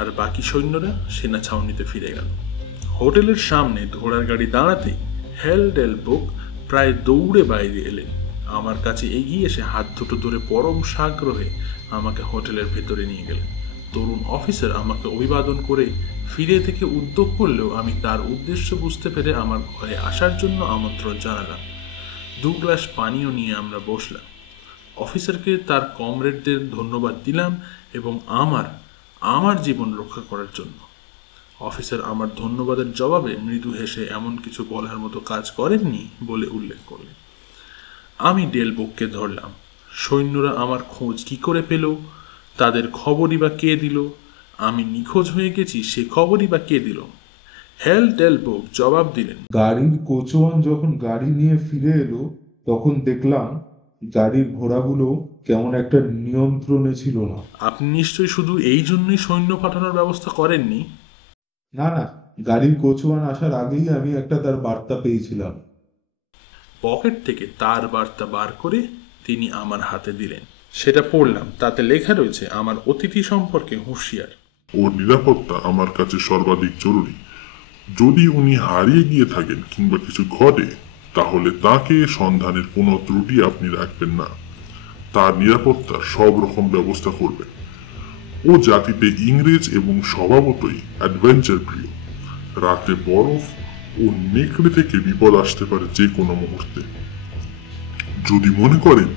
আর বাকি সৈন্যরা সেনা ছাউনিতে ফিরে গেল। হোটেলের সামনে ঘোড়ার গাড়ি দাঁড়াতেই হেলডেলবুক প্রায় দৌড়ে বাইরে এলেন। আমার কাছে এগিয়ে এসে হাত দুটো ধরে পরম সাগ্রহে আমাকে হোটেলের ভেতরে নিয়ে গেলেন। তরুণ অফিসার আমাকে অভিবাদন করে ফিরে থেকে উদ্যোগ করলেও আমি তার উদ্দেশ্য বুঝতে পেরে আমার ঘরে আসার জন্য আমন্ত্রণ জানালাম। 2 গ্লাস পানীয় নিয়ে আমরা বসলাম। অফিসারকে তার কমরেডদের ধন্যবাদ দিলাম এবং আমার জীবন রক্ষা করার জন্য। অফিসার আমার ধন্যবাদের জবাবে মৃদু হেসে এমন কিছু বলার মতো কাজ করেননি বলে উল্লেখ করলেন। আমি ডেলবুককে ধরলাম। সৈন্যরা আমার খোঁজ কি করে পেল? তাদের খবরই বা কে দিল? আমি নিখোঁজ হয়ে গেছি সে খবরই বা কে দিল? হেলডেলবুক জবাব দিলেন, গাড়ির কোচওয়ান যখন গাড়ি নিয়ে ফিরে এলো তখন দেখলাম গাড়ির ঘোড়াগুলো কেমন একটা নিয়ন্ত্রণে ছিল না। আপনি নিশ্চয়ই শুধু এই জন্যই সৈন্য পাঠানোর ব্যবস্থা করেননি? না না, গাড়ির কোচওয়ান আসার আগেই আমি একটা তার বার্তা পেয়েছিলাম। পকেট থেকে তার বার্তা বার করে তিনি আমার হাতে দিলেন। সেটা পড়লাম। তাতে লেখা রয়েছে আমার অতিথি সম্পর্কে হুঁশিয়ার। ওর নিরাপত্তা আমার কাছে সর্বাধিক জরুরি। যদি উনি হারিয়ে গিয়ে থাকেন কিংবা কিছু ঘটে তাহলে তাকে সন্ধানের কোনো ত্রুটি আপনি রাখবেন না। তার নিরাপত্তার সব রকম ব্যবস্থা করবেন। ও জাতিতে ইংরেজ এবং স্বভাবতই অ্যাডভেঞ্চার প্রিয়। রাতে বরফ ও নেকড়ে থেকে বিপদ আসতে পারে যে কোনো মুহূর্তে। যদি মনে করেন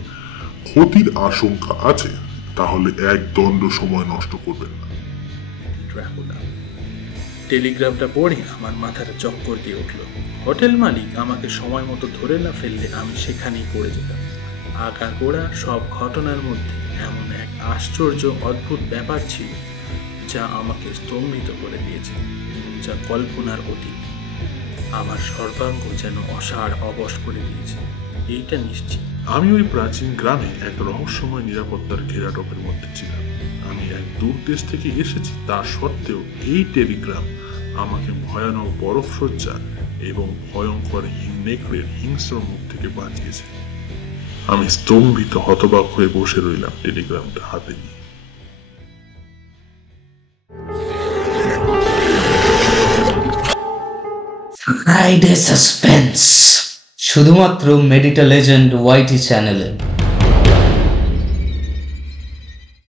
ক্ষতির আশঙ্কা আছে, তাহলে এক দণ্ড সময় নষ্ট করবেন না। ড্রাকুলা। টেলিগ্রামটা পড়ে আমার মাথাটা চক্কর দিয়ে উঠল। হোটেল মালিক আমাকে সময় মতো ধরে না ফেললে আমি সেখানেই পড়ে যেতাম। আগাগোড়া সব ঘটনার মধ্যে এমন এক আশ্চর্য অদ্ভুত ব্যাপার ছিল যা আমাকে স্তম্ভিত করে দিয়েছে, যা কল্পনার অতীত। আমার সর্বাঙ্গ যেন অসাড় অবশ করে দিয়েছে, এইটা নিশ্চিত। আমি ওই প্রাচীন গ্রামে এক রহস্যময় নিরাপত্তার ঘেরাটোপের মধ্যে ছিলাম। আমি এক দূর দেশ থেকে এসেছি, তা সত্ত্বেও এই টেলিগ্রাম আমাকে ভয়ানক বরফসজ্জা এবং ভয়ঙ্কর নেকড়ের হিংস্র মুখ থেকে বাঁচিয়েছে। আমি স্তম্ভিত হতবাক হয়ে বসে রইলাম টেলিগ্রামটা হাতে নিয়ে। ফ্রাইডে সাসপেন্স শুধুমাত্র মেডিটা লেজেন্ড ওয়াইটি চ্যানেলে।